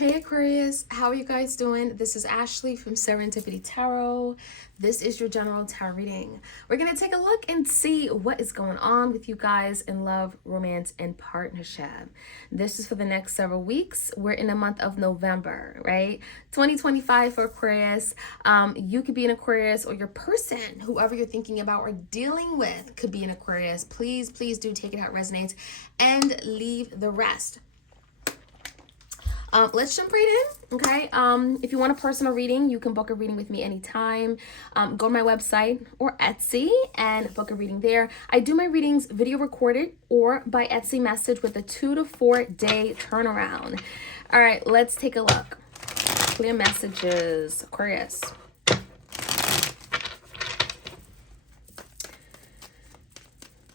Hey Aquarius, how are you guys doing? This is Ashley from Serendipity Tarot. This is your general tarot reading. We're going to take a look and see what is going on with you guys in love, romance, and partnership. This is for the next several weeks. We're in the month of November, right? 2025 for Aquarius. You could be an Aquarius, or your person, whoever you're thinking about or dealing with, could be an Aquarius. Please do take it how it resonates and leave the rest. Let's jump right in, okay? If you want a personal reading, you can book a reading with me anytime. Go to my website or Etsy and book a reading there. I do my readings video recorded or by Etsy message with a 2 to 4 day turnaround. All right, let's take a look. Clear messages, Aquarius.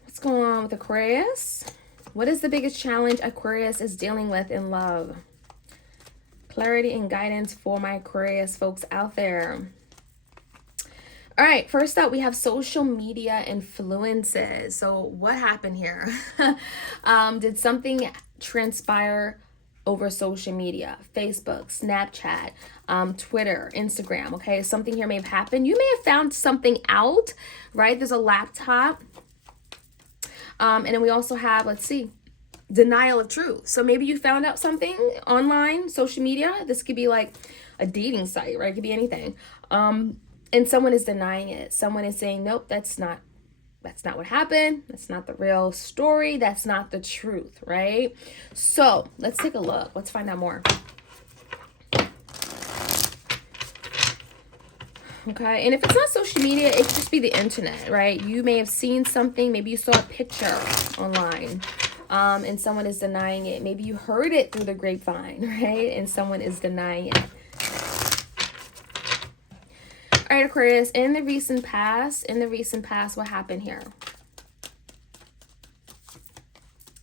What's going on with Aquarius? What is the biggest challenge Aquarius is dealing with in love? Clarity and guidance for my Aquarius folks out there. All right, first up, we have social media influences. So what happened here? Did something transpire over social media? Facebook, Snapchat, Twitter, Instagram, okay? Something here may have happened. You may have found something out, right? There's a laptop. And then we also have, let's see, denial of truth. So maybe you found out something online, social media. This could be like a dating site, right? It could be anything. And someone is denying it. Someone is saying, nope, that's not what happened. That's not the real story. That's not the truth, right? So let's take a look. Let's find out more. Okay, and if it's not social media, it could just be the internet, right? You may have seen something. Maybe you saw a picture online. And someone is denying it. Maybe you heard it through the grapevine, right? And someone is denying it. All right, Aquarius, in the recent past, what happened here?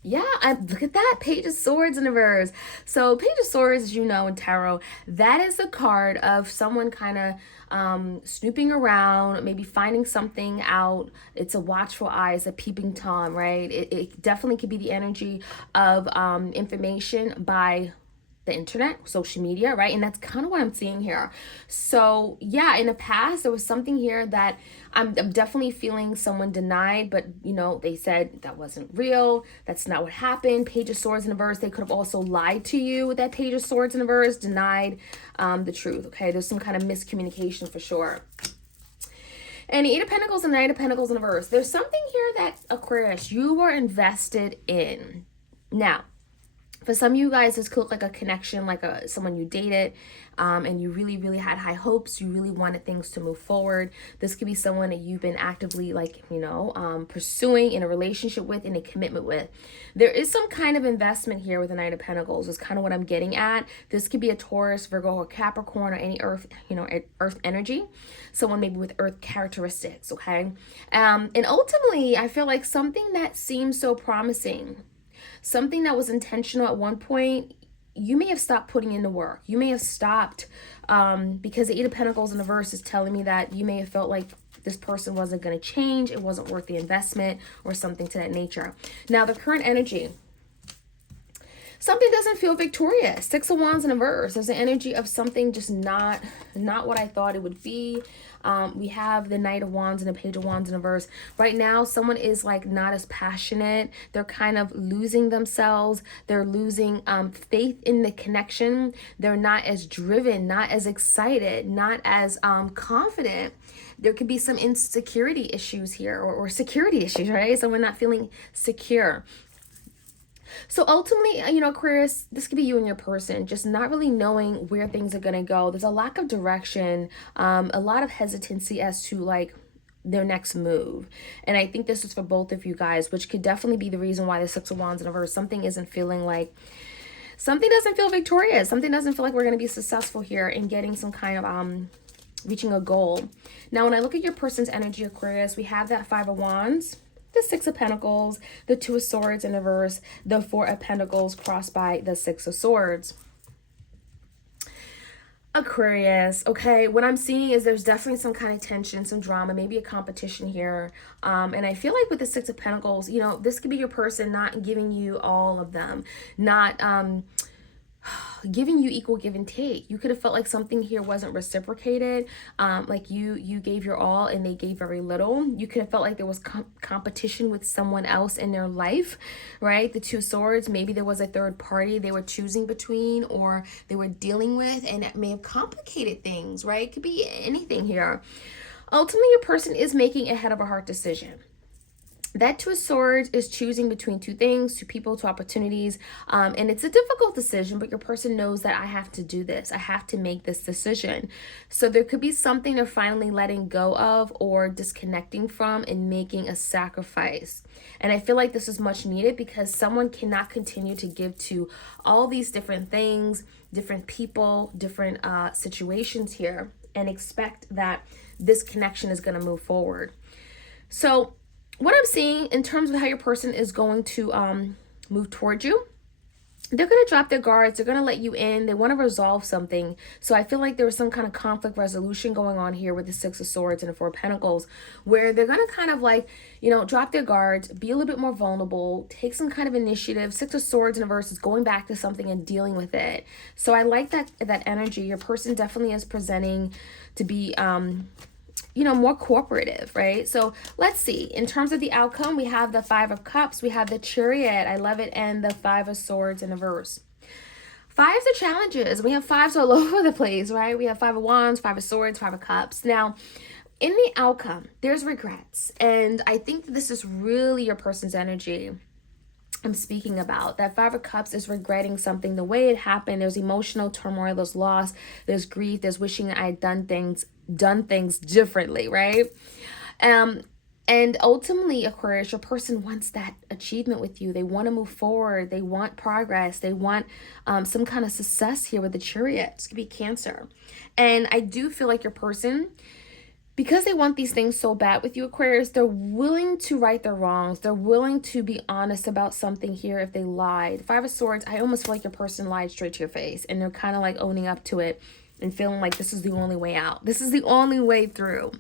Yeah, look at that. Page of Swords in reverse. So Page of Swords, as you know, in tarot, that is a card of someone kind of snooping around, maybe finding something out. It's a watchful eye, it's a peeping Tom, right? It definitely could be the energy of information by the internet, social media, right? And that's kind of what I'm seeing here. So yeah, in the past, there was something here that I'm definitely feeling someone denied, but you know, they said that wasn't real. That's not what happened. Page of Swords in a verse. They could have also lied to you with that Page of Swords in a verse, denied the truth. Okay, there's some kind of miscommunication for sure. And the Eight of Pentacles and the Knight of Pentacles in a verse. There's something here that, Aquarius, you were invested in. Now, for some of you guys, this could look like a connection, like someone you dated, and you really had high hopes. You really wanted things to move forward. This could be someone that you've been actively, pursuing in a relationship with, in a commitment with. There is some kind of investment here with the Knight of Pentacles, is kind of what I'm getting at. This could be a Taurus, Virgo, or Capricorn, or any earth, earth energy. Someone maybe with earth characteristics, okay? And ultimately, I feel like something that seems so promising, something that was intentional at one point, you may have stopped putting in the work. You may have stopped because the Eight of Pentacles in the verse is telling me that you may have felt like this person wasn't going to change. It wasn't worth the investment or something to that nature. Now, the current energy, something doesn't feel victorious. Six of Wands in a verse. There's an energy of something just not what I thought it would be. We have the Knight of Wands and the Page of Wands in a verse. Right now, someone is like not as passionate. They're kind of losing themselves. They're losing faith in the connection. They're not as driven, not as excited, not as confident. There could be some insecurity issues here, or security issues, right? Someone not feeling secure. So ultimately, Aquarius, this could be you and your person, just not really knowing where things are going to go. There's a lack of direction, a lot of hesitancy as to like their next move. And I think this is for both of you guys, which could definitely be the reason why the Six of Wands in a verse, something doesn't feel victorious. Something doesn't feel like we're going to be successful here in getting some kind of reaching a goal. Now, when I look at your person's energy, Aquarius, we have that Five of Wands, the Six of Pentacles, the Two of Swords in reverse, the Four of Pentacles crossed by the Six of Swords. Aquarius, okay, what I'm seeing is there's definitely some kind of tension, some drama, maybe a competition here. And I feel like with the Six of Pentacles, this could be your person not giving you all of them, not giving you equal give and take. You could have felt like something here wasn't reciprocated, like you gave your all and they gave very little. You could have felt like there was competition with someone else in their life, right? The Two of Swords, maybe there was a third party they were choosing between or they were dealing with, and it may have complicated things, right? It could be anything here. Ultimately, your person is making a head of a heart decision. That Two of Swords is choosing between two things, two people, two opportunities. And it's a difficult decision, but your person knows that I have to do this. I have to make this decision. So there could be something they're finally letting go of or disconnecting from and making a sacrifice. And I feel like this is much needed because someone cannot continue to give to all these different things, different people, different situations here and expect that this connection is going to move forward. So what I'm seeing in terms of how your person is going to move towards you, they're going to drop their guards. They're going to let you in. They want to resolve something. So I feel like there was some kind of conflict resolution going on here with the Six of Swords and the Four of Pentacles, where they're going to kind of like, drop their guards, be a little bit more vulnerable, take some kind of initiative. Six of Swords in reverse is going back to something and dealing with it. So I like that energy. Your person definitely is presenting to be more cooperative, right? So let's see. In terms of the outcome, we have the Five of Cups, we have the Chariot, I love it, and the Five of Swords in reverse. Fives are challenges. We have fives all over the place, right? We have Five of Wands, Five of Swords, Five of Cups. Now, in the outcome, there's regrets. And I think this is really your person's energy I'm speaking about. That Five of Cups is regretting something, the way it happened. There's emotional turmoil, there's loss, there's grief, there's wishing I had done things differently, right? And ultimately, Aquarius, your person wants that achievement with you. They want to move forward. They want progress. They want some kind of success here with the Chariot. This could be Cancer. And I do feel like your person, because they want these things so bad with you, Aquarius, they're willing to right their wrongs. They're willing to be honest about something here if they lied. Five of Swords, I almost feel like your person lied straight to your face. And they're kind of like owning up to it and feeling like this is the only way out. This is the only way through.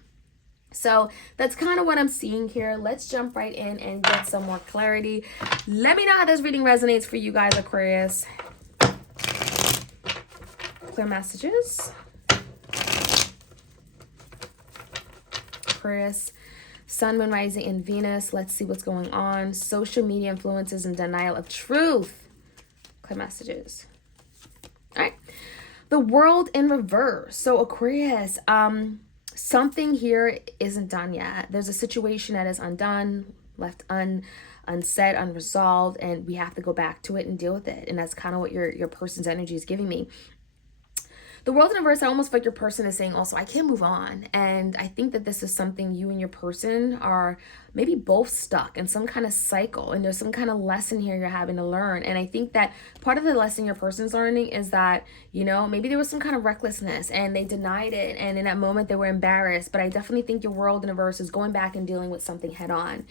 So that's kind of what I'm seeing here. Let's jump right in and get some more clarity. Let me know how this reading resonates for you guys, Aquarius. Clear messages. Aquarius, Sun, Moon, Rising, and Venus. Let's see what's going on. Social media influences and denial of truth. Clear messages. All right. The World in reverse. So Aquarius, something here isn't done yet. There's a situation that is undone, left unsaid, unresolved, and we have to go back to it and deal with it. And that's kind of what your person's energy is giving me. The World in reverse, I almost feel like your person is saying also, I can't move on. And I think that this is something you and your person are maybe both stuck in some kind of cycle. And there's some kind of lesson here you're having to learn. And I think that part of the lesson your person's learning is that, maybe there was some kind of recklessness and they denied it. And in that moment, they were embarrassed. But I definitely think your World in reverse is going back and dealing with something head on.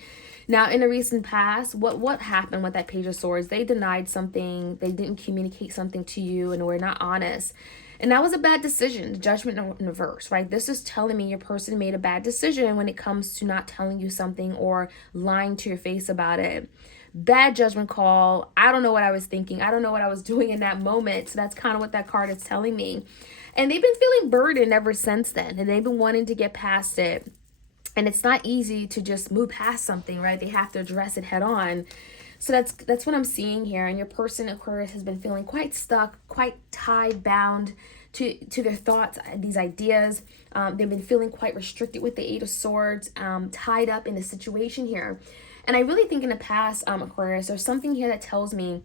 Now, in the recent past, what happened with that Page of Swords? They denied something. They didn't communicate something to you and were not honest. And that was a bad decision, the Judgment in reverse, right? This is telling me your person made a bad decision when it comes to not telling you something or lying to your face about it. Bad judgment call. I don't know what I was thinking. I don't know what I was doing in that moment. So that's kind of what that card is telling me. And they've been feeling burdened ever since then. And they've been wanting to get past it. And it's not easy to just move past something, right? They have to address it head on. So that's what I'm seeing here. And your person, Aquarius, has been feeling quite stuck, quite tied, bound to their thoughts, these ideas. They've been feeling quite restricted with the Eight of Swords, tied up in a situation here. And I really think in the past, Aquarius, there's something here that tells me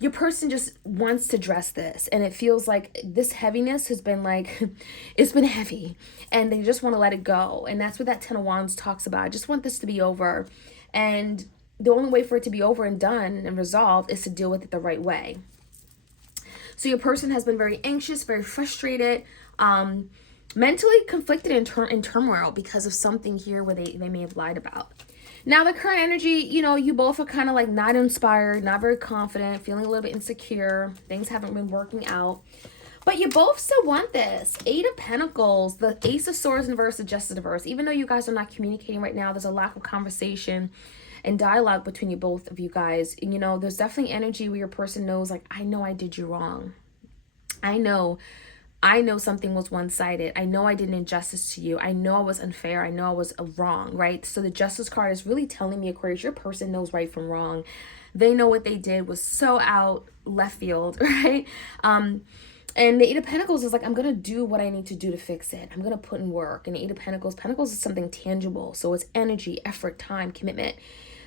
your person just wants to address this. And it feels like this heaviness has been like, it's been heavy. And they just want to let it go. And that's what that Ten of Wands talks about. I just want this to be over. And the only way for it to be over and done and resolved is to deal with it the right way. So your person has been very anxious, very frustrated, mentally conflicted in turmoil because of something here where they may have lied about. Now the current energy, you both are kind of like not inspired, not very confident, feeling a little bit insecure. Things haven't been working out. But you both still want this. Eight of Pentacles, the Ace of Swords in reverse, the Justice in reverse. Even though you guys are not communicating right now, there's a lack of conversation. and dialogue between you both of you guys. You know, there's definitely energy where your person knows, like, I know I did you wrong. I know something was one-sided. I know I did an injustice to you. I know I was unfair. I know I was wrong, right? So the Justice card is really telling me, Aquarius, your person knows right from wrong. They know what they did was so out left field, right? And the Eight of Pentacles is like, I'm going to do what I need to do to fix it. I'm going to put in work. And the Eight of Pentacles is something tangible. So it's energy, effort, time, commitment.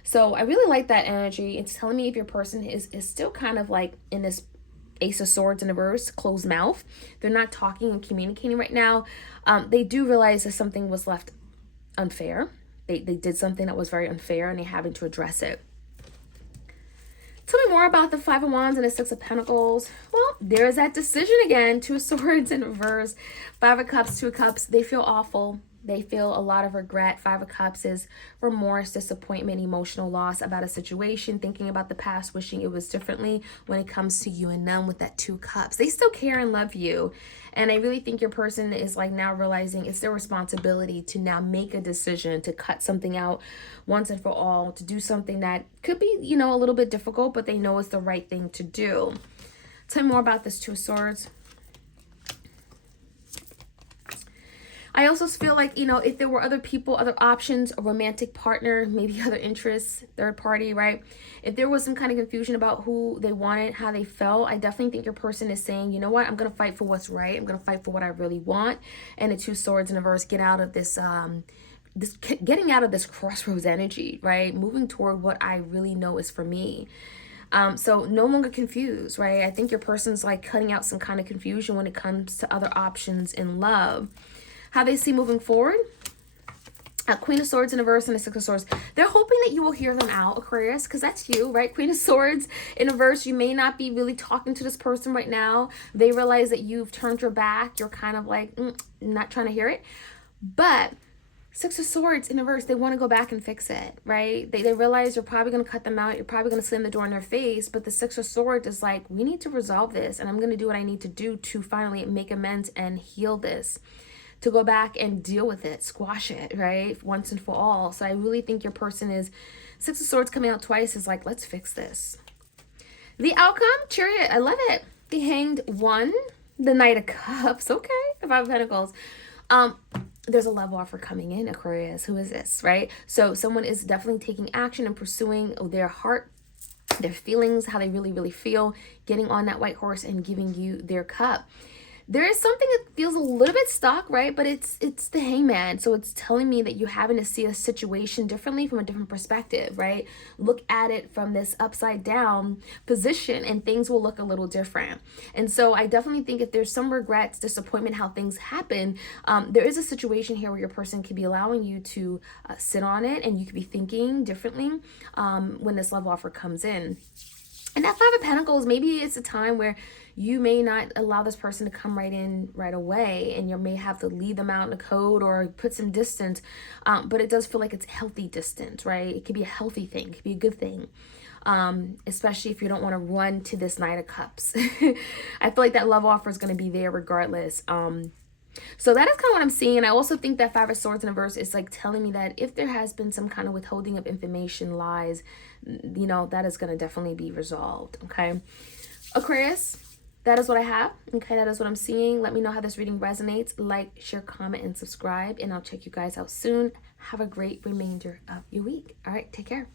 So I really like that energy. It's telling me if your person is still kind of like in this Ace of Swords in reverse, closed mouth. They're not talking and communicating right now. They do realize that something was left unfair. They did something that was very unfair and they're having to address it. Tell me more about the Five of Wands and the Six of Pentacles. Well, there's that decision again. Two of Swords in reverse. Five of Cups, Two of Cups. They feel awful. They feel a lot of regret. Five of Cups is remorse, disappointment, emotional loss about a situation, thinking about the past, wishing it was differently when it comes to you and them with that Two Cups. They still care and love you. And I really think your person is like now realizing it's their responsibility to now make a decision to cut something out once and for all, to do something that could be, you know, a little bit difficult, but they know it's the right thing to do. Tell me more about this Two of Swords. I also feel like, you know, if there were other people, other options, a romantic partner, maybe other interests, third party, right? If there was some kind of confusion about who they wanted, how they felt, I definitely think your person is saying, you know what, I'm going to fight for what's right. I'm going to fight for what I really want. And the Two Swords in reverse, get out of this, getting out of this crossroads energy, right? Moving toward what I really know is for me. So no longer confused, right? I think your person's like cutting out some kind of confusion when it comes to other options in love. How they see moving forward. Queen of Swords in reverse and the Six of Swords. They're hoping that you will hear them out, Aquarius, because that's you, right? Queen of Swords in reverse. You may not be really talking to this person right now. They realize that you've turned your back. You're kind of like, not trying to hear it. But Six of Swords in reverse, they want to go back and fix it, right? They realize you're probably going to cut them out. You're probably going to slam the door in their face. But the Six of Swords is like, we need to resolve this. And I'm going to do what I need to do to finally make amends and heal this. To go back and deal with it, squash it, right? Once and for all. So I really think your person is, Six of Swords coming out twice is like, let's fix this. The outcome, Chariot, I love it. The Hanged One, the Knight of Cups, okay, the Five of Pentacles. There's a love offer coming in, Aquarius. Who is this, right? So someone is definitely taking action and pursuing their heart, their feelings, how they really, really feel, getting on that white horse and giving you their cup. There is something that feels a little bit stuck, right? But it's the Hangman. So it's telling me that you're having to see a situation differently from a different perspective, right? Look at it from this upside down position and things will look a little different. And so I definitely think if there's some regrets, disappointment, how things happen, there is a situation here where your person could be allowing you to sit on it and you could be thinking differently when this love offer comes in. And that Five of Pentacles, maybe it's a time where you may not allow this person to come right in right away and you may have to lead them out in the code or put some distance. But it does feel like it's healthy distance, right? It could be a healthy thing. It could be a good thing. Especially if you don't want to run to this Knight of Cups. I feel like that love offer is going to be there regardless. So that is kind of what I'm seeing. I also think that Five of Swords in reverse is like telling me that if there has been some kind of withholding of information, lies, you know, that is going to definitely be resolved. Okay. Aquarius, that is what I have. Okay. That is what I'm seeing. Let me know how this reading resonates. Like, share, comment, and subscribe. And I'll check you guys out soon. Have a great remainder of your week. All right. Take care.